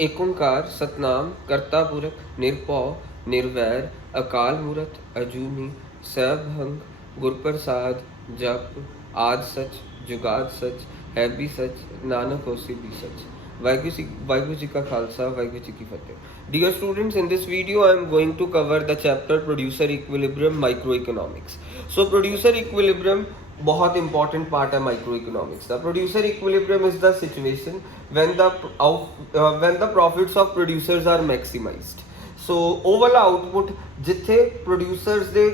एक ओंकार सतनाम करता पुरख निरभौ निर्वैर अकाल मूरत अजूनी सैभंग गुरप्रसाद जप आद सच जुगाद सच है भी सच नानक होसी भी सच। वाहिगुरु जी का खालसा वाहिगुरु जी की फतेह। Dear students, in this video I am going to cover the chapter producer equilibrium microeconomics. So producer equilibrium बहुत इंपॉर्टेंट पार्ट है माइक्रो इकोनॉमिक्स का। Producer equilibrium is the situation when the profits of producers are maximized. So overall output जिथे producers ਦੇ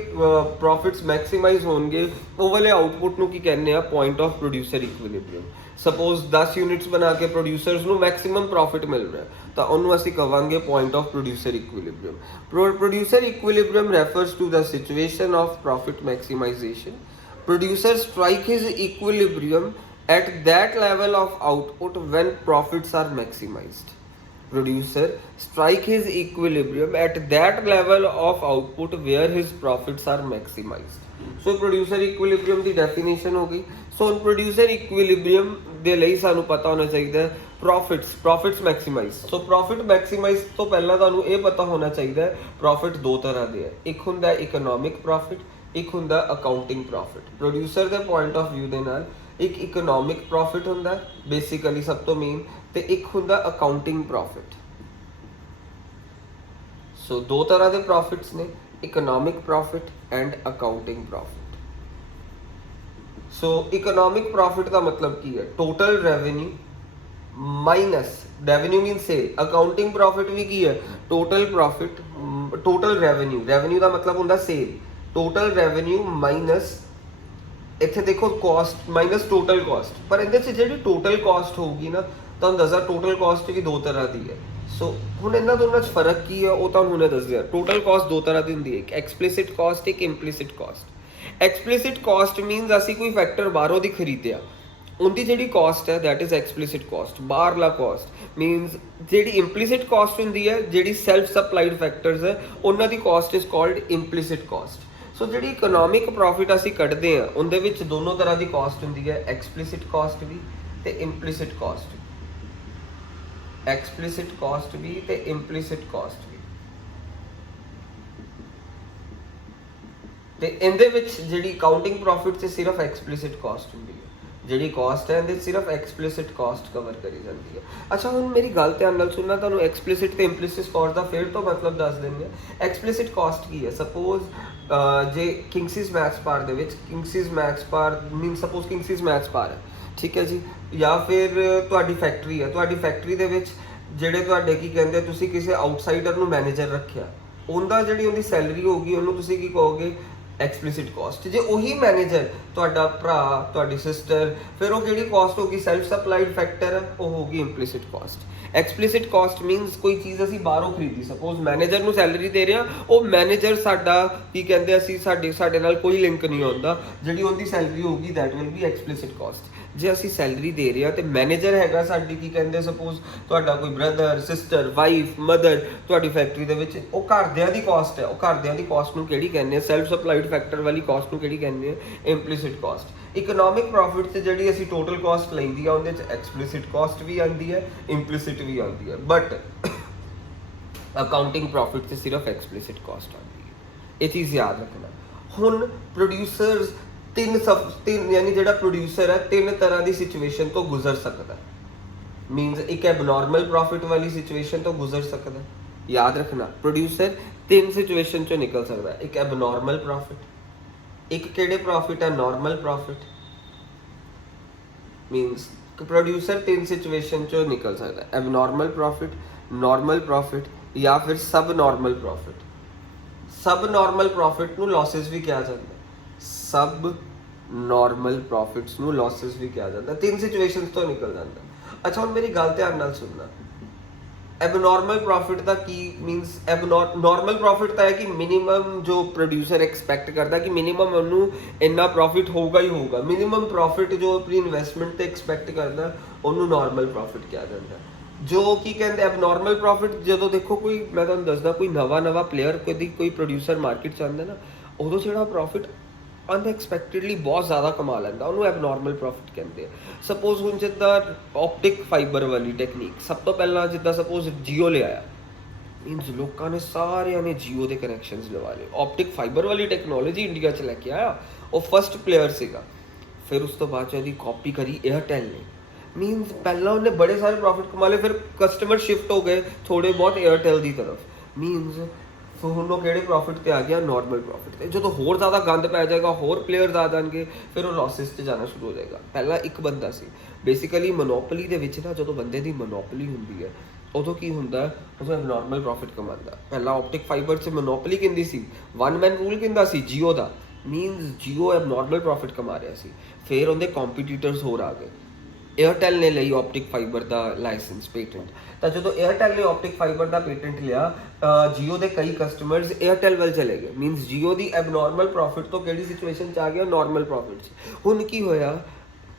profits maximise ਹੋਣਗੇ ਉਹ ਵਾਲੇ output ਨੂੰ ਕੀ ਕਹਿੰਦੇ ਆ point of producer equilibrium. Suppose 10 units ਬਣਾ ਕੇ ਪ੍ਰੋਡਿਊਸਰਸ ਨੂੰ ਮੈਕਸਿਮਮ ਪ੍ਰੋਫਿਟ ਮਿਲ ਰਿਹਾ ਤਾਂ ਉਹਨੂੰ ਅਸੀਂ ਕਵਾਂਗੇ point of producer equilibrium. Producer equilibrium refers to the situation of profit ਮੈਕਸਿਮਾਈਜ਼ੇਸ਼ਨ। Producer strike his equilibrium at that level of output when profits are maximized. Producer strike his equilibrium at that level of output where his profits are maximized. So producer equilibrium the definition ਹੋ ਗਈ। So producer equilibrium ਦੇ ਲਈ ਸਾਨੂੰ ਪਤਾ ਹੋਣਾ ਚਾਹੀਦਾ ਹੈ profits maximize। So profit maximize ਤੋਂ ਪਹਿਲਾਂ ਤੁਹਾਨੂੰ ਇਹ ਪਤਾ ਹੋਣਾ ਚਾਹੀਦਾ ਹੈ profit ਦੋ ਤਰ੍ਹਾਂ ਦੇ ਹੈ। ਇੱਕ ਹੁੰਦਾ economic profit, ਇੱਕ ਹੁੰਦਾ ਅਕਾਊਂਟਿੰਗ ਪ੍ਰੋਫਿਟ। ਪ੍ਰੋਡਿਊਸਰ ਦੇ ਪੁਆਇੰਟ ਆਫ ਵਿਊ ਦੇ ਨਾਲ ਇੱਕ ਇਕਨੋਮਿਕ ਪ੍ਰੋਫਿਟ ਹੁੰਦਾ ਬੇਸਿਕਲੀ ਸਭ ਤੋਂ ਮੇਨ, ਤੇ ਇੱਕ ਹੁੰਦਾ ਅਕਾਊਂਟਿੰਗ ਪ੍ਰੋਫਿਟ। ਸੋ ਦੋ ਤਰ੍ਹਾਂ ਦੇ ਪ੍ਰੋਫਿਟਸ ਨੇ, economic profit and accounting profit. So economic profit ਦਾ ਮਤਲਬ ਕੀ ਹੈ? Total revenue minus revenue mean sale. Accounting profit ਵੀ ਕੀ ਹੈ? Total profit total revenue. Revenue ਦਾ ਮਤਲਬ ਹੁੰਦਾ ਸੇਲ। ਟੋਟਲ ਰੈਵਨਿਊ ਮਾਈਨਸ ਇੱਥੇ ਦੇਖੋ ਕੋਸਟ ਮਾਈਨਸ ਟੋਟਲ ਕੋਸਟ, ਪਰ ਇਹਦੇ 'ਚ ਜਿਹੜੀ ਟੋਟਲ ਕੋਸਟ ਹੋਊਗੀ ਨਾ ਤੁਹਾਨੂੰ ਦੱਸਦਾ ਟੋਟਲ ਕੋਸਟ ਵੀ ਦੋ ਤਰ੍ਹਾਂ ਦੀ ਹੈ। ਸੋ ਹੁਣ ਇਹਨਾਂ ਦੋਨਾਂ 'ਚ ਫਰਕ ਕੀ ਹੈ ਉਹ ਤੁਹਾਨੂੰ ਹੁਣੇ ਦੱਸਦੇ ਆ। ਟੋਟਲ ਕੋਸਟ ਦੋ ਤਰ੍ਹਾਂ ਦੀ ਹੁੰਦੀ ਹੈ, ਇੱਕ ਐਕਸਪਲਿਸਿਟ ਕੋਸਟ, ਇੱਕ ਇੰਪਲਿਸਿਟ ਕੋਸਟ। ਐਕਸਪਲਿਸਿਟ ਕੋਸਟ ਮੀਨਸ ਅਸੀਂ ਕੋਈ ਫੈਕਟਰ ਬਾਹਰੋਂ ਦੀ ਖਰੀਦਿਆ, ਉਹਦੀ ਜਿਹੜੀ ਕਾਸਟ ਹੈ ਦੈਟ ਇਜ਼ ਐਕਸਪਲਿਸਿਟ ਕਾਸਟ, ਬਾਹਰਲਾ ਕਾਸਟ। ਮੀਨਸ ਜਿਹੜੀ ਇੰਪਲਿਸਿਟ ਕਾਸਟ ਹੁੰਦੀ ਹੈ, ਜਿਹੜੀ ਸੈਲਫ ਸਪਲਾਈਡ ਫੈਕਟਰਸ ਹੈ, ਉਹਨਾਂ ਦੀ ਕਾਸਟ ਇਜ਼ ਕਾਲਡ ਇੰਪਲਿਸਿਟ ਕਾਸਟ। ਸੋ ਜਿਹੜੀ ਇਕਨੋਮਿਕ ਪ੍ਰੋਫਿਟ ਅਸੀਂ ਕੱਢਦੇ ਹਾਂ ਉਹਦੇ ਵਿੱਚ ਦੋਨੋਂ ਤਰ੍ਹਾਂ ਦੀ ਕਾਸਟ ਹੁੰਦੀ ਹੈ, ਐਕਸਪਲਿਸਿਟ ਕਾਸਟ ਵੀ ਤੇ ਇੰਪਲਿਸਿਟ ਕਾਸਟ ਵੀ। ਐਕਸਪਲਿਸਿਟ ਕਾਸਟ ਵੀ ਤੇ ਇੰਪਲਿਸਿਟ ਕਾਸਟ ਵੀ। ਤੇ ਇਹਦੇ ਵਿੱਚ ਜਿਹੜੀ ਅਕਾਊਂਟਿੰਗ ਪ੍ਰੋਫਿਟ 'ਚ ਸਿਰਫ ਐਕਸਪਲਿਸਿਟ ਕਾਸਟ ਹੁੰਦੀ ਹੈ, ਜਿਹੜੀ ਕਾਸਟ ਹੈ ਇਹਦੇ ਸਿਰਫ ਐਕਸਪਲਿਸਿਟ ਕਾਸਟ ਕਵਰ ਕਰੀ ਜਾਂਦੀ ਹੈ। ਅੱਛਾ ਹੁਣ ਮੇਰੀ ਗੱਲ ਧਿਆਨ ਨਾਲ ਸੁਣਨਾ, ਤੁਹਾਨੂੰ ਐਕਸਪਲਿਸਿਟ ਤੇ ਇੰਪਲਿਸਿਟ ਕਾਸਟ ਦਾ ਫਿਰ ਤੋਂ ਮਤਲਬ ਦੱਸ ਦਿੰਦੇ ਆ। ਐਕਸਪਲਿਸਿਟ ਕਾਸਟ ਕੀ ਹੈ? ਸਪੋਜ਼ ਜੇ ਕਿੰਗਸਿਸ ਮੈਥਸ ਪਾਰ ਦੇ ਵਿੱਚ ਕਿੰਗਸਿਸ ਮੈਥਸ ਪਾਰ ਮੀਨ ਸਪੋਜ਼ ਕਿੰਗਸਿਸ ਮੈਥਸ ਪਾਰ ਹੈ, ਠੀਕ ਹੈ ਜੀ, ਜਾਂ ਫਿਰ ਤੁਹਾਡੀ ਫੈਕਟਰੀ ਹੈ, ਤੁਹਾਡੀ ਫੈਕਟਰੀ ਦੇ ਵਿੱਚ ਜਿਹੜੇ ਤੁਹਾਡੇ ਕੀ ਕਹਿੰਦੇ ਤੁਸੀਂ ਕਿਸੇ ਆਊਟਸਾਈਡਰ ਨੂੰ ਮੈਨੇਜਰ ਰੱਖਿਆ, ਉਹਦਾ ਜਿਹੜੀ ਉਹਦੀ ਸੈਲਰੀ ਹੋਊਗੀ ਉਹਨੂੰ ਤੁਸੀਂ ਕੀ ਕਹੋਗੇ? Explicit cost. ਜੇ ਉਹੀ ਮੈਨੇਜਰ ਤੁਹਾਡਾ ਭਰਾ, ਤੁਹਾਡੀ ਸਿਸਟਰ, ਫਿਰ ਉਹ ਕਿਹੜੀ ਕਾਸਟ ਹੋਗੀ? ਸੈਲਫ ਸਪਲਾਈਡ ਫੈਕਟਰ ਹੈ, ਉਹ ਹੋਗੀ ਇੰਪਲਿਸਿਟ ਕਾਸਟ। ਐਕਸਪਲਿਸਿਟ ਕਾਸਟ ਮੀਨਸ ਕੋਈ ਚੀਜ਼ ਅਸੀਂ ਬਾਹਰੋਂ ਖਰੀਦੀ, ਸਪੋਜ਼ ਮੈਨੇਜਰ ਨੂੰ ਸੈਲਰੀ ਦੇ ਰਿਹਾ, ਉਹ ਮੈਨੇਜਰ ਸਾਡਾ ਕੀ ਕਹਿੰਦੇ ਅਸੀਂ ਸਾਡੇ ਨਾਲ ਕੋਈ ਲਿੰਕ ਨਹੀਂ ਹੁੰਦਾ, ਜਿਹੜੀ ਉਹਦੀ ਸੈਲਰੀ ਹੋਊਗੀ that will be explicit cost. ਜੇ ਅਸੀਂ ਸੈਲਰੀ ਦੇ ਰਹੇ ਹਾਂ ਤੇ ਮੈਨੇਜਰ ਹੈਗਾ ਸਾਡੀ ਕੀ ਕਹਿੰਦੇ ਸਪੋਜ਼ ਤੁਹਾਡਾ ਕੋਈ ਬ੍ਰਦਰ, ਸਿਸਟਰ, ਵਾਈਫ, ਮਦਰ ਤੁਹਾਡੀ ਫੈਕਟਰੀ ਦੇ ਵਿੱਚ, ਉਹ ਘਰਦਿਆਂ ਦੀ ਕਾਸਟ ਹੈ। ਉਹ ਘਰਦਿਆਂ ਦੀ ਕਾਸਟ ਨੂੰ ਕਿਹੜੀ ਕਹਿੰਦੇ ਆ? ਸੈਲਫ ਸਪਲਾਈਡ ਫੈਕਟਰ ਵਾਲੀ ਕਾਸਟ ਨੂੰ ਕਿਹੜੀ ਕਹਿੰਦੇ ਆ? ਇੰਪਲਿਸਿਟ ਕਾਸਟ। ਇਕਨੋਮਿਕ ਪ੍ਰੋਫਿਟ 'ਚ ਜਿਹੜੀ ਅਸੀਂ ਟੋਟਲ ਕਾਸਟ ਲੈਂਦੀ ਆ ਉਹਦੇ 'ਚ ਐਕਸਪਲਿਸਿਟ ਕਾਸਟ ਵੀ ਆਉਂਦੀ ਹੈ, ਇੰਪਲਿਸਿਟ ਵੀ ਆਉਂਦੀ ਹੈ, ਬਟ ਅਕਾਊਂਟਿੰਗ ਪ੍ਰੋਫਿਟ 'ਚ ਸਿਰਫ ਐਕਸਪਲਿਸਿਟ ਕਾਸਟ ਆਉਂਦੀ ਹੈ। ਇਹ ਚੀਜ਼ ਯਾਦ ਰੱਖਣਾ। ਹੁਣ ਪ੍ਰੋਡਿਊਸਰਸ ਤਿੰਨ ਯਾਨੀ ਜਿਹੜਾ ਪ੍ਰੋਡਿਊਸਰ ਹੈ ਤਿੰਨ ਤਰ੍ਹਾਂ ਦੀ ਸਿਚੁਏਸ਼ਨ ਤੋਂ ਗੁਜ਼ਰ ਸਕਦਾ। ਮੀਨਸ ਇੱਕ ਐਬਨੋਰਮਲ ਪ੍ਰੋਫਿਟ ਵਾਲੀ ਸਿਚੁਏਸ਼ਨ ਤੋਂ ਗੁਜ਼ਰ ਸਕਦਾ। ਯਾਦ ਰੱਖਣਾ ਪ੍ਰੋਡਿਊਸਰ ਤਿੰਨ ਸਿਚੁਏਸ਼ਨ ਚੋਂ ਨਿਕਲ ਸਕਦਾ। ਇੱਕ ਐਬਨੋਰਮਲ ਪ੍ਰੋਫਿਟ, ਇੱਕ ਕਿਹੜੇ ਪ੍ਰੋਫਿਟ ਹੈ? Normal profit. ਮੀਨਸ ਪ੍ਰੋਡਿਊਸਰ ਤਿੰਨ ਸਿਚੁਏਸ਼ਨ ਚੋਂ ਨਿਕਲ ਸਕਦਾ, ਐਬਨੋਰਮਲ ਪ੍ਰੋਫਿਟ, ਨਾਰਮਲ ਪ੍ਰੋਫਿਟ ਜਾਂ ਫਿਰ ਸਬ ਨਾਰਮਲ ਪ੍ਰੋਫਿਟ। ਸਬ ਨਾਰਮਲ ਪ੍ਰੋਫਿਟ ਨੂੰ ਲਾਸਿਸ ਵੀ ਕਿਹਾ ਜਾਂਦਾ, ਸਬ ਨਾਰਮਲ ਪ੍ਰੋਫਿਟਸ ਨੂੰ ਲਾਸਿਸ ਵੀ ਕਿਹਾ ਜਾਂਦਾ। ਤਿੰਨ ਸਿਚੁਏਸ਼ਨਸ ਤੋਂ ਨਿਕਲ ਜਾਂਦਾ। ਅੱਛਾ ਹੁਣ ਮੇਰੀ ਗੱਲ ਧਿਆਨ ਨਾਲ ਸੁਣਨਾ। ਐਬਨੋਰਮਲ ਪ੍ਰੋਫਿਟ ਦਾ ਕੀ ਮੀਨਸ? ਨਾਰਮਲ ਪ੍ਰੋਫਿਟ ਤਾਂ ਹੈ ਕਿ ਮਿਨੀਮਮ ਜੋ ਪ੍ਰੋਡਿਊਸਰ ਐਕਸਪੈਕਟ ਕਰਦਾ ਕਿ ਮਿਨੀਮਮ ਉਹਨੂੰ ਇੰਨਾ ਪ੍ਰੋਫਿਟ ਹੋਊਗਾ ਹੀ ਹੋਊਗਾ। ਮਿਨੀਮਮ ਪ੍ਰੋਫਿਟ ਜੋ ਆਪਣੀ ਇਨਵੈਸਟਮੈਂਟ ਤੇ ਐਕਸਪੈਕਟ ਕਰਦਾ ਉਹਨੂੰ ਨਾਰਮਲ ਪ੍ਰੋਫਿਟ ਕਿਹਾ ਜਾਂਦਾ। ਜੋ ਕੀ ਕਹਿੰਦੇ ਐਬਨੋਰਮਲ ਪ੍ਰੋਫਿਟ, ਜਦੋਂ ਦੇਖੋ ਕੋਈ ਮੈਂ ਤੁਹਾਨੂੰ ਦੱਸਦਾ ਕੋਈ ਨਵਾਂ ਪਲੇਅਰ ਕੋਈ ਪ੍ਰੋਡਿਊਸਰ ਮਾਰਕੀਟ 'ਚ ਆਉਂਦਾ ਨਾ, ਉਦੋਂ ਜਿਹੜਾ ਪ੍ਰੋਫਿਟ ਅਨਐਕਸਪੈਕਟਡਲੀ ਬਹੁਤ ਜ਼ਿਆਦਾ ਕਮਾ ਲੈਂਦਾ, ਉਹਨੂੰ ਐਬਨੋਰਮਲ ਪ੍ਰੋਫਿਟ ਕਹਿੰਦੇ ਆ। ਸਪੋਜ਼ ਹੁਣ ਜਿੱਦਾਂ ਆਪਟਿਕ ਫਾਈਬਰ ਵਾਲੀ ਟੈਕਨੀਕ, ਸਭ ਤੋਂ ਪਹਿਲਾਂ ਜਿੱਦਾਂ ਸਪੋਜ਼ ਜੀਓ ਲਿਆਇਆ, ਮੀਨਸ ਲੋਕਾਂ ਨੇ ਸਾਰਿਆਂ ਨੇ ਜੀਓ ਦੇ ਕਨੈਕਸ਼ਨਸ ਲਵਾ ਲਏ। ਆਪਟਿਕ ਫਾਈਬਰ ਵਾਲੀ ਟੈਕਨੋਲੋਜੀ ਇੰਡੀਆ 'ਚ ਲੈ ਕੇ ਆਇਆ, ਉਹ ਫਸਟ ਪਲੇਅਰ ਸੀਗਾ। ਫਿਰ ਉਸ ਤੋਂ ਬਾਅਦ 'ਚ ਉਹਦੀ ਕਾਪੀ ਕਰੀ ਏਅਰਟੈਲ ਨੇ। ਮੀਨਸ ਪਹਿਲਾਂ ਉਹਨੇ ਬੜੇ ਸਾਰੇ ਪ੍ਰੋਫਿਟ ਕਮਾ ਲਏ, ਫਿਰ ਕਸਟਮਰ ਸ਼ਿਫਟ ਹੋ ਗਏ ਥੋੜ੍ਹੇ ਬਹੁਤ ਏਅਰਟੈਲ ਦੀ ਤਰਫ। ਮੀਨਸ ਸੋ ਹੁਣ ਉਹ ਕਿਹੜੇ ਪ੍ਰੋਫਿਟ 'ਤੇ ਆ ਗਿਆ, ਨਾਰਮਲ ਪ੍ਰੋਫਿਟ 'ਤੇ। ਜਦੋਂ ਹੋਰ ਜ਼ਿਆਦਾ ਗੰਦ ਪੈ ਜਾਏਗਾ, ਹੋਰ ਪਲੇਅਰਸ ਆ ਜਾਣਗੇ, ਫਿਰ ਉਹ ਲੌਸਿਸ 'ਚ ਜਾਣਾ ਸ਼ੁਰੂ ਹੋ ਜਾਏਗਾ। ਪਹਿਲਾਂ ਇੱਕ ਬੰਦਾ ਸੀ ਬੇਸਿਕਲੀ ਮੋਨੋਪੋਲੀ ਦੇ ਵਿੱਚ ਨਾ, ਜਦੋਂ ਬੰਦੇ ਦੀ ਮੋਨੋਪੋਲੀ ਹੁੰਦੀ ਹੈ ਉਦੋਂ ਕੀ ਹੁੰਦਾ, ਉਹ ਨਾਰਮਲ ਪ੍ਰੋਫਿਟ ਕਮਾਉਂਦਾ। ਪਹਿਲਾਂ ਆਪਟਿਕ ਫਾਈਬਰ 'ਚ ਮੋਨੋਪੋਲੀ ਕਿੰਦੀ ਸੀ, ਵਨ ਮੈਨ ਰੂਲ ਕਿੰਦਾ ਸੀ, ਜੀਓ ਦਾ। ਮੀਨਸ ਜੀਓ ਐਬਨੋਰਮਲ ਪ੍ਰੋਫਿਟ ਕਮਾ ਰਿਹਾ ਸੀ। ਫਿਰ ਉਹਦੇ ਕੰਪੀਟੀਟਰਸ ਹੋਰ ਆ ਗਏ। ਏਅਰਟੈਲ ਨੇ ਲਈ ਆਪਟਿਕ ਫਾਈਬਰ ਦਾ ਲਾਇਸੈਂਸ, ਪੇਟੈਂਟ। ਤਾਂ ਜਦੋਂ ਏਅਰਟੈਲ ਨੇ ਆਪਟਿਕ ਫਾਈਬਰ ਦਾ ਪੇਟੈਂਟ ਲਿਆ, ਜੀਓ ਦੇ ਕਈ ਕਸਟਮਰਸ ਏਅਰਟੈਲ ਵੱਲ ਚਲੇ ਗਏ। ਮੀਨਸ ਜੀਓ ਦੀ ਐਬਨੋਰਮਲ ਪ੍ਰੋਫਿਟ ਤੋਂ ਕਿਹੜੀ ਸਿਚੁਏਸ਼ਨ 'ਚ ਆ ਗਿਆ, ਨਾਰਮਲ ਪ੍ਰੋਫਿਟ 'ਚ। ਹੁਣ ਕੀ ਹੋਇਆ,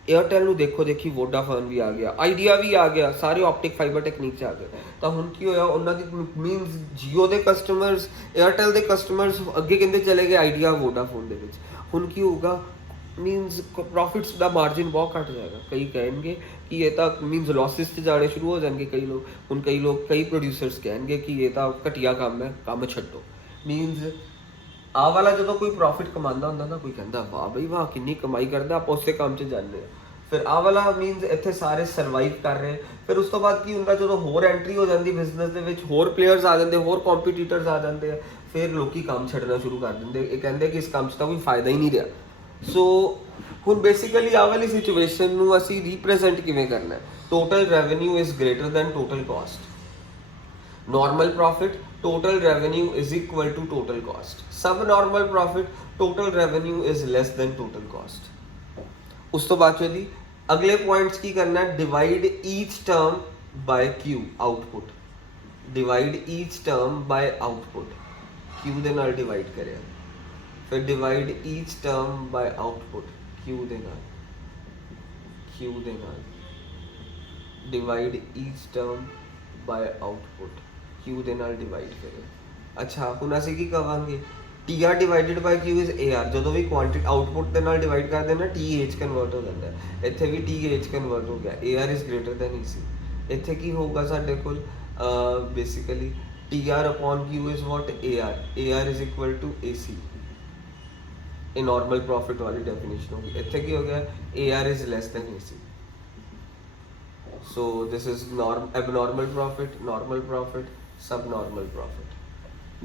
ਏਅਰਟੈਲ ਨੂੰ ਦੇਖੋ ਦੇਖੀ ਵੋਡਾਫੋਨ ਵੀ ਆ ਗਿਆ, ਆਈਡੀਆ ਵੀ ਆ ਗਿਆ, ਸਾਰੇ ਆਪਟਿਕ ਫਾਈਬਰ ਟੈਕਨੀਕ 'ਚ ਆ ਗਏ। ਤਾਂ ਹੁਣ ਕੀ ਹੋਇਆ, ਉਹਨਾਂ ਦੀ ਮੀਨਸ ਜੀਓ ਦੇ ਕਸਟਮਰਸ ਏਅਰਟੈਲ ਦੇ ਕਸਟਮਰਸ ਅੱਗੇ ਕਹਿੰਦੇ ਚਲੇ ਗਏ ਆਈਡੀਆ ਵੋਡਾਫੋਨ ਦੇ ਵਿੱਚ। ਹੁਣ ਕੀ ਹੋਊਗਾ, ਮੀਨਸ ਪ੍ਰੋਫਿਟਸ ਦਾ ਮਾਰਜਿਨ ਬਹੁਤ ਘੱਟ ਜਾਏਗਾ। ਕਈ ਕਹਿਣਗੇ ਕਿ ਇਹ ਤਾਂ ਮੀਨਸ ਲੌਸਿਸ 'ਚ ਜਾਣੇ ਸ਼ੁਰੂ ਹੋ ਜਾਣਗੇ ਕਈ ਲੋਕ। ਹੁਣ ਕਈ ਪ੍ਰੋਡਿਊਸਰਸ ਕਹਿਣਗੇ ਕਿ ਇਹ ਤਾਂ ਘਟੀਆ ਕੰਮ ਹੈ, ਕੰਮ ਛੱਡੋ। ਮੀਨਸ ਆਹ ਵਾਲਾ ਜਦੋਂ ਕੋਈ ਪ੍ਰੋਫਿਟ ਕਮਾਉਂਦਾ ਹੁੰਦਾ ਨਾ, ਕੋਈ ਕਹਿੰਦਾ ਵਾਹ ਬਈ ਵਾਹ ਕਿੰਨੀ ਕਮਾਈ ਕਰਦਾ, ਆਪਾਂ ਉਸੇ ਕੰਮ 'ਚ ਜਾਂਦੇ ਹਾਂ। ਫਿਰ ਆਹ ਵਾਲਾ ਮੀਨਸ ਇੱਥੇ ਸਾਰੇ ਸਰਵਾਈਵ ਕਰ ਰਹੇ। ਫਿਰ ਉਸ ਤੋਂ ਬਾਅਦ ਕੀ ਹੁੰਦਾ, ਜਦੋਂ ਹੋਰ ਐਂਟਰੀ ਹੋ ਜਾਂਦੀ ਬਿਜ਼ਨਸ ਦੇ ਵਿੱਚ, ਹੋਰ ਪਲੇਅਰਸ ਆ ਜਾਂਦੇ, ਹੋਰ ਕੰਪੀਟੀਟਰਸ ਆ ਜਾਂਦੇ ਆ, ਫਿਰ ਲੋਕੀ ਕੰਮ ਛੱਡਣਾ ਸ਼ੁਰੂ ਕਰ ਦਿੰਦੇ। ਇਹ ਕਹਿੰਦੇ ਕਿ ਇਸ ਕੰਮ 'ਚ ਤਾਂ ਕੋਈ ਫਾਇਦਾ ਹੀ ਨਹੀਂ ਰਿਹਾ। ਸੋ ਹੁਣ ਬੇਸਿਕਲੀ ਆਹ ਵਾਲੀ ਸਿਚੁਏਸ਼ਨ ਨੂੰ ਅਸੀਂ ਰੀਪ੍ਰੈਜ਼ੈਂਟ ਕਿਵੇਂ ਕਰਨਾ ਹੈ, total revenue is greater than total cost. normal profit, total revenue is equal to total cost. Subnormal profit, total revenue is less than total cost. ਉਸ ਤੋਂ ਬਾਅਦ ਚੋਂ ਦੀ ਅਗਲੇ ਪੁਆਇੰਟਸ ਕੀ ਕਰਨਾ ਹੈ, ਡਿਵਾਈਡ ਈਚ ਟਰਮ ਬਾਈ Q ਆਊਟਪੁੱਟ। ਡਿਵਾਈਡ ਈਚ ਟਰਮ ਬਾਈ output, Q ਦੇ ਨਾਲ divide ਕਰਿਆ। ਫਿਰ ਡਿਵਾਈਡ ਈਚ ਟਰਮ ਬਾਈ ਆਊਟਪੁੱਟ, Q ਦੇ ਨਾਲ ਡਿਵਾਈਡ ਈਚ ਟਰਮ ਬਾਈ ਆਊਟਪੁੱਟ, Q ਦੇ ਨਾਲ ਡਿਵਾਈਡ ਕਰੇ। ਅੱਛਾ ਹੁਣ ਅਸੀਂ ਕੀ ਕਵਾਂਗੇ, TR divided by Q is AR। ਜਦੋਂ ਵੀ ਕੁਆਂਟੀਟੀ ਆਊਟਪੁੱਟ ਦੇ ਨਾਲ ਡਿਵਾਈਡ ਕਰਦੇ ਨਾ, TH ਕਨਵਰਟ ਹੋ ਜਾਂਦਾ। ਇੱਥੇ ਵੀ TH ਕਨਵਰਟ ਹੋ ਗਿਆ, AR is greater than EC। ਇੱਥੇ ਕੀ ਹੋਊਗਾ ਸਾਡੇ ਕੋਲ, basically TR upon Q is what, AR is equal to AC। ਇਹ ਨਾਰਮਲ ਪ੍ਰੋਫਿਟ ਵਾਲੀ ਡੈਫੀਨੇਸ਼ਨ ਹੋਗੀ। ਇੱਥੇ ਕੀ ਹੋ ਗਿਆ, AR is less than AC। So this is abnormal profit, normal profit, subnormal profit.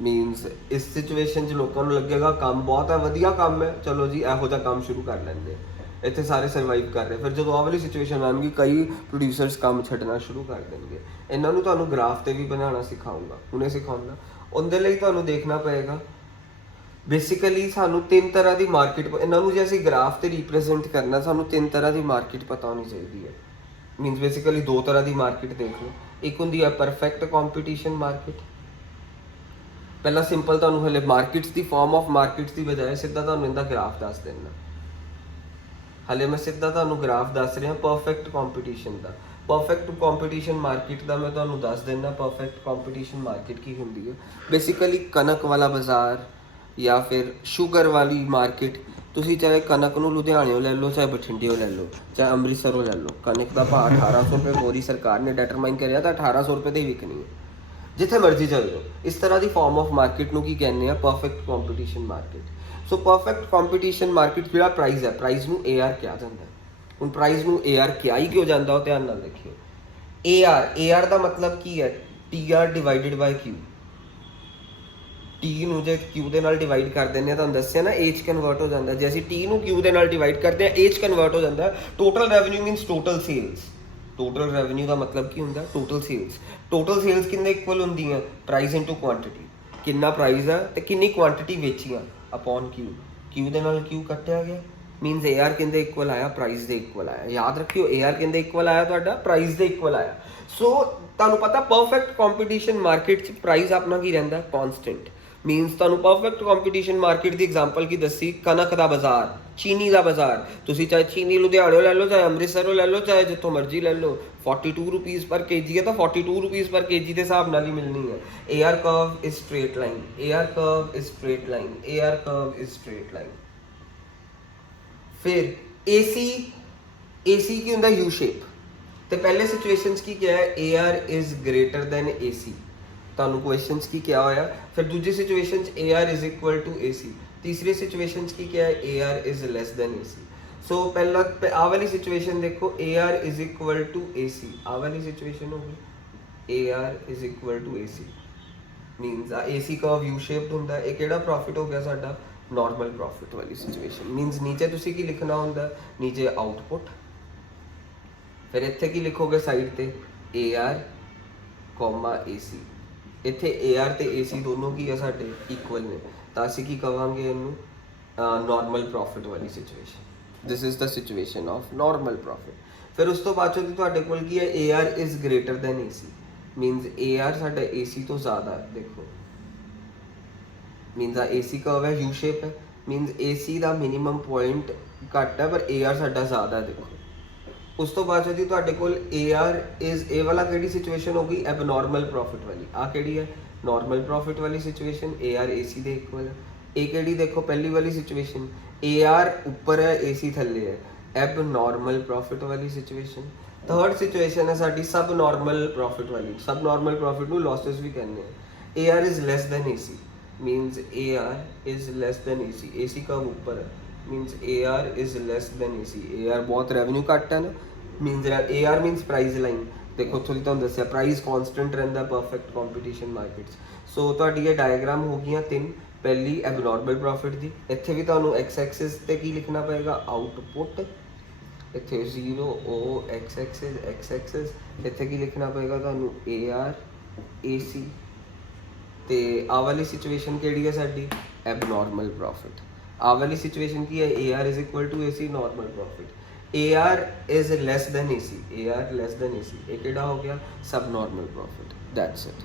Means ਇਸ ਸਿਚੁਏਸ਼ਨ 'ਚ ਲੋਕਾਂ ਨੂੰ ਲੱਗੇਗਾ ਕੰਮ ਬਹੁਤ ਹੈ, ਵਧੀਆ ਕੰਮ ਹੈ, ਚਲੋ ਜੀ ਇਹੋ ਜਿਹਾ ਕੰਮ ਸ਼ੁਰੂ ਕਰ ਲੈਂਦੇ। ਇੱਥੇ ਸਾਰੇ ਸਰਵਾਈਵ ਕਰ ਰਹੇ। ਫਿਰ ਜਦੋਂ ਆਹ ਵਾਲੀ ਸਿਚੁਏਸ਼ਨ ਆਉਣਗੀ, ਕਈ ਪ੍ਰੋਡਿਊਸਰਸ ਕੰਮ ਛੱਡਣਾ ਸ਼ੁਰੂ ਕਰ ਦੇਣਗੇ। ਇਹਨਾਂ ਨੂੰ ਤੁਹਾਨੂੰ ਗ੍ਰਾਫ 'ਤੇ ਵੀ ਬਣਾਉਣਾ ਸਿਖਾਊਂਗਾ, ਹੁਣੇ ਸਿਖਾਉਂਗਾ। ਉਹਦੇ ਲਈ ਤੁਹਾਨੂੰ ਦੇਖਣਾ ਪਏਗਾ ਬੇਸਿਕਲੀ ਸਾਨੂੰ ਤਿੰਨ ਤਰ੍ਹਾਂ ਦੀ ਮਾਰਕੀਟ, ਇਹਨਾਂ ਨੂੰ ਜੇ ਅਸੀਂ ਗ੍ਰਾਫ 'ਤੇ ਰਿਪਰੈਜ਼ੈਂਟ ਕਰਨਾ, ਸਾਨੂੰ ਤਿੰਨ ਤਰ੍ਹਾਂ ਦੀ ਮਾਰਕੀਟ ਪਤਾ ਹੋਣੀ ਚਾਹੀਦੀ ਹੈ। ਮੀਨਸ ਬੇਸਿਕਲੀ ਦੋ ਤਰ੍ਹਾਂ ਦੀ ਮਾਰਕੀਟ ਦੇਖ ਲਓ। ਇੱਕ ਹੁੰਦੀ ਹੈ ਪਰਫੈਕਟ ਕੰਪੀਟੀਸ਼ਨ ਮਾਰਕੀਟ। ਪਹਿਲਾਂ ਸਿੰਪਲ ਤੁਹਾਨੂੰ ਹਲੇ markets the farm of markets ਦੀ ਬਜਾਏ ਸਿੱਧਾ ਤੁਹਾਨੂੰ ਇਹਦਾ ਗ੍ਰਾਫ ਦੱਸ ਦੇਣਾ। ਹਲੇ ਮੈਂ ਸਿੱਧਾ ਤੁਹਾਨੂੰ ਗ੍ਰਾਫ ਦੱਸ ਰਿਹਾ ਪਰਫੈਕਟ ਕੰਪੀਟੀਸ਼ਨ ਦਾ। ਪਰਫੈਕਟ ਕੰਪੀਟੀਸ਼ਨ ਮਾਰਕੀਟ ਦਾ ਮੈਂ ਤੁਹਾਨੂੰ ਦੱਸ ਦਿੰਦਾ। ਪਰਫੈਕਟ ਕੰਪੀਟੀਸ਼ਨ ਮਾਰਕੀਟ ਕੀ ਹੁੰਦੀ ਹੈ, ਬੇਸਿਕਲੀ ਕਣਕ ਵਾਲਾ ਬਾਜ਼ਾਰ ਜਾਂ ਫਿਰ ਸ਼ੂਗਰ ਵਾਲੀ ਮਾਰਕੀਟ। ਤੁਸੀਂ ਚਾਹੇ ਕਣਕ ਨੂੰ ਲੁਧਿਆਣਿਓਂ ਲੈ ਲਓ, ਚਾਹੇ ਬਠਿੰਡਿਓਂ ਲੈ ਲਓ, ਚਾਹੇ ਅੰਮ੍ਰਿਤਸਰੋਂ ਲੈ ਲਓ। ਕਣਕ ਦਾ ਭਾਅ 1800 ਰੁਪਏ ਬੋਰੀ ਸਰਕਾਰ ਨੇ ਡਿਟਰਮਾਈਨ ਕਰਿਆ, ਤਾਂ 1800 ਰੁਪਏ 'ਤੇ ਹੀ ਵਿਕਣੀ ਹੈ, ਜਿੱਥੇ ਮਰਜ਼ੀ ਚੱਲ ਜਾਓ। ਇਸ ਤਰ੍ਹਾਂ ਦੀ ਫਾਰਮ ਆਫ ਮਾਰਕੀਟ ਨੂੰ ਕੀ ਕਹਿੰਦੇ ਆ, ਪਰਫੈਕਟ ਕੰਪੀਟੀਸ਼ਨ ਮਾਰਕੀਟ। ਸੋ ਪਰਫੈਕਟ ਕੰਪੀਟੀਸ਼ਨ ਮਾਰਕੀਟ ਜਿਹੜਾ ਪ੍ਰਾਈਸ ਹੈ, ਪ੍ਰਾਈਸ ਨੂੰ AR ਕਿਹਾ ਜਾਂਦਾ। ਹੁਣ ਪ੍ਰਾਈਸ ਨੂੰ AR ਕਿਹਾ ਹੀ ਕਿਉਂ ਜਾਂਦਾ, ਉਹ ਧਿਆਨ ਨਾਲ ਦੇਖਿਓ। AR ਦਾ ਮਤਲਬ ਕੀ ਹੈ, TR divided by Q। T ਨੂੰ ਜੇ Q ਦੇ ਨਾਲ ਡਿਵਾਈਡ ਕਰ ਦਿੰਦੇ ਆ, ਤੁਹਾਨੂੰ ਦੱਸਿਆ ਨਾ A 'ਚ ਕਨਵਰਟ ਹੋ ਜਾਂਦਾ। ਜੇ ਅਸੀਂ T ਨੂੰ Q ਦੇ ਨਾਲ ਡਿਵਾਈਡ ਕਰਦੇ ਆ, A 'ਚ ਕਨਵਰਟ ਹੋ ਜਾਂਦਾ। Total revenue means total sales. Total revenue ਦਾ ਮਤਲਬ ਕੀ ਹੁੰਦਾ, ਟੋਟਲ ਸੇਲਸ। ਟੋਟਲ ਸੇਲਸ ਕਿੰਨੇ ਇਕੁਅਲ ਹੁੰਦੀਆਂ, ਪ੍ਰਾਈਸ ਇਨਟੂ ਕੁਆਂਟੀਟੀ। ਕਿੰਨਾ ਪ੍ਰਾਈਸ ਆ ਤੇ ਕਿੰਨੀ ਕੁਆਂਟੀਟੀ ਵੇਚੀਆਂ ਅਪੋਨ Q ਦੇ ਨਾਲ Q ਕੱਟਿਆ ਗਿਆ। ਮੀਨਸ AR ਕਿੰਦੇ ਇਕੁਅਲ ਆਇਆ, ਪ੍ਰਾਈਸ ਦੇ ਇਕੁਅਲ ਆਇਆ। ਯਾਦ ਰੱਖਿਓ, AR ਕਿੰਦੇ ਇਕੁਅਲ ਆਇਆ, ਤੁਹਾਡਾ ਪ੍ਰਾਈਸ ਦੇ ਇਕੁਅਲ ਆਇਆ। ਸੋ ਤੁਹਾਨੂੰ ਪਤਾ ਪਰਫੈਕਟ ਕੰਪੀਟੀਸ਼ਨ ਮਾਰਕੀਟ 'ਚ ਪ੍ਰਾਈਸ ਆਪਣਾ ਕੀ ਰਹਿੰਦਾ, ਕਨਸਟੈਂਟ। ਮੀਨਸ ਤੁਹਾਨੂੰ ਪਰਫੈਕਟ ਕੰਪੀਟੀਸ਼ਨ ਮਾਰਕੀਟ ਦੀ ਐਗਜ਼ਾਮਪਲ ਕੀ ਦੱਸੀ, ਕਣਕ ਦਾ ਬਾਜ਼ਾਰ, ਚੀਨੀ ਦਾ ਬਾਜ਼ਾਰ। ਤੁਸੀਂ ਚਾਹੇ ਚੀਨੀ ਲੁਧਿਆਣਿਓਂ ਲੈ ਲਓ, ਚਾਹੇ ਅੰਮ੍ਰਿਤਸਰੋਂ ਲੈ ਲਓ, ਚਾਹੇ ਜਿੱਥੋਂ ਮਰਜ਼ੀ ਲੈ ਲਓ। 42 ਰੁਪੀਜ਼ ਪਰ kg ਹੈ, ਤਾਂ 42 ਰੁਪੀਜ਼ ਪਰ kg ਦੇ ਹਿਸਾਬ ਨਾਲ ਹੀ ਮਿਲਣੀ ਹੈ। AR curve is straight line, AR curve is straight line, AR curve is straight line। फिर AC की ਹੁੰਦਾ U shape ਤੇ ਪਹਿਲੇ ਸਿਚੁਏਸ਼ਨਸ ਕੀ ਕਿਹਾ ਹੈ AR is greater than AC ਤੁਹਾਨੂੰ ਕੁਐਸਚਨਸ ਕੀ ਕਿਹਾ ਹੋਇਆ ਫਿਰ ਦੂਜੀ ਸਿਚੁਏਸ਼ਨ ਚ AR is equal to AC ਤੀਸਰੀ ਸਿਚੁਏਸ਼ਨ ਚ ਕੀ ਕਿਹਾ ਹੈ AR is less than AC ਸੋ ਪਹਿਲਾ ਆਹ ਵਾਲੀ ਸਿਚੁਏਸ਼ਨ ਦੇਖੋ AR is equal to AC ਆਹ ਵਾਲੀ ਸਿਚੁਏਸ਼ਨ ਹੋ ਗਈ AR is equal to AC means ਆ AC ਕਰਵ U shaped ਹੁੰਦਾ ਇਹ ਕਿਹੜਾ ਪ੍ਰੋਫਿਟ ਹੋ ਗਿਆ ਸਾਡਾ ਨਾਰਮਲ ਪ੍ਰੋਫਿਟ ਵਾਲੀ ਸਿਚੁਏਸ਼ਨ ਮੀਨਸ ਨੀਚੇ ਤੁਸੀਂ ਕੀ ਲਿਖਣਾ ਹੁੰਦਾ ਨੀਚੇ ਆਊਟਪੁੱਟ ਫਿਰ ਇੱਥੇ ਕੀ ਲਿਖੋਗੇ ਸਾਈਡ ਤੇ AR, AC ਇੱਥੇ AR ਤੇ AC ਦੋਨੋਂ ਕੀ ਆ ਸਾਡੇ ਇਕੁਅਲ ਨੇ ਤਾਂ ਅਸੀਂ ਕੀ ਕਵਾਂਗੇ ਇਹਨੂੰ ਨਾਰਮਲ ਪ੍ਰੋਫਿਟ ਵਾਲੀ situation this is the situation of normal profit ਫਿਰ ਉਸ ਤੋਂ ਬਾਅਦ ਚੋਂ ਤੁਹਾਡੇ ਕੋਲ ਕੀ ਹੈ AR is greater then AC means AR ਸਾਡਾ AC ਤੋਂ ਜ਼ਿਆਦਾ ਹੈ ਦੇਖੋ ਮੀਨਸ ਆ AC ਕਰਵ ਹੈ U ਸ਼ੇਪ ਹੈ ਮੀਨਸ AC ਦਾ ਮਿਨੀਮਮ ਪੁਆਇੰਟ ਘੱਟ ਹੈ ਪਰ AR ਸਾਡਾ ਜ਼ਿਆਦਾ ਹੈ ਦੇਖੋ ਉਸ ਤੋਂ ਬਾਅਦ যদি ਤੁਹਾਡੇ ਕੋਲ AR ਇਜ਼ ਇਹ ਵਾਲਾ ਕਿਹੜੀ ਸਿਚੁਏਸ਼ਨ ਹੋ ਗਈ ਐਬਨੋਰਮਲ ਪ੍ਰੋਫਿਟ ਵਾਲੀ ਆ ਕਿਹੜੀ ਹੈ ਨਾਰਮਲ ਪ੍ਰੋਫਿਟ ਵਾਲੀ ਸਿਚੁਏਸ਼ਨ AR AC ਦੇ ਇਕੁਅਲ ਹੈ ਇਹ ਕਿਹੜੀ ਦੇਖੋ ਪਹਿਲੀ ਵਾਲੀ ਸਿਚੁਏਸ਼ਨ AR ਉੱਪਰ ਹੈ AC ਥੱਲੇ ਹੈ ਐਬਨੋਰਮਲ ਪ੍ਰੋਫਿਟ ਵਾਲੀ ਸਿਚੁਏਸ਼ਨ ਥਰਡ ਸਿਚੁਏਸ਼ਨ ਹੈ ਸਾਡੀ ਸਬ ਨਾਰਮਲ ਪ੍ਰੋਫਿਟ ਵਾਲੀ ਸਬ ਨਾਰਮਲ ਪ੍ਰੋਫਿਟ ਨੂੰ ਲਾਸਸ ਵੀ ਕਹਿੰਦੇ ਆ AR is less than AC means AR is less than AC AC का ऊपर है means AR is less than AC AR बहुत revenue ਘੱਟ ਹੈ ਨਾ means AR means price line ਦੇਖੋ ਤੁਹਾਨੂੰ ਦੱਸਿਆ ਪ੍ਰਾਈਸ ਕਾਂਸਟੈਂਟ ਰਹਿੰਦਾ ਪਰਫੈਕਟ ਕੰਪੀਟੀਸ਼ਨ ਮਾਰਕੀਟਸ ਸੋ ਤੁਹਾਡੀ ਇਹ ਡਾਇਗਰਾਮ ਹੋ ਗਈਆਂ ਤਿੰਨ ਪਹਿਲੀ ਐਬਨੋਰਮਲ ਪ੍ਰੋਫਿਟ ਦੀ ਇੱਥੇ ਵੀ ਤੁਹਾਨੂੰ x ਐਕਸਿਸ ਤੇ ਕੀ ਲਿਖਣਾ ਪਏਗਾ ਆਊਟਪੁੱਟ ਇੱਥੇ 0 O x ਐਕਸਿਸ ਇੱਥੇ ਕੀ ਲਿਖਣਾ ਪਏਗਾ ਤੁਹਾਨੂੰ AR AC ਤੇ ਆਹ ਵਾਲੀ ਸਿਚੁਏਸ਼ਨ ਕਿਹੜੀ ਹੈ ਸਾਡੀ ਐਬਨੋਰਮਲ ਪ੍ਰੋਫਿਟ ਆਹ ਵਾਲੀ ਸਿਚੁਏਸ਼ਨ ਕੀ ਹੈ AR is equal to AC normal profit AR is less than AC AR less than AC ਇਹ ਕਿਹੜਾ ਹੋ ਗਿਆ ਸਬ ਨਾਰਮਲ ਪ੍ਰੋਫਿਟ ਦੈਟਸ ਇਟ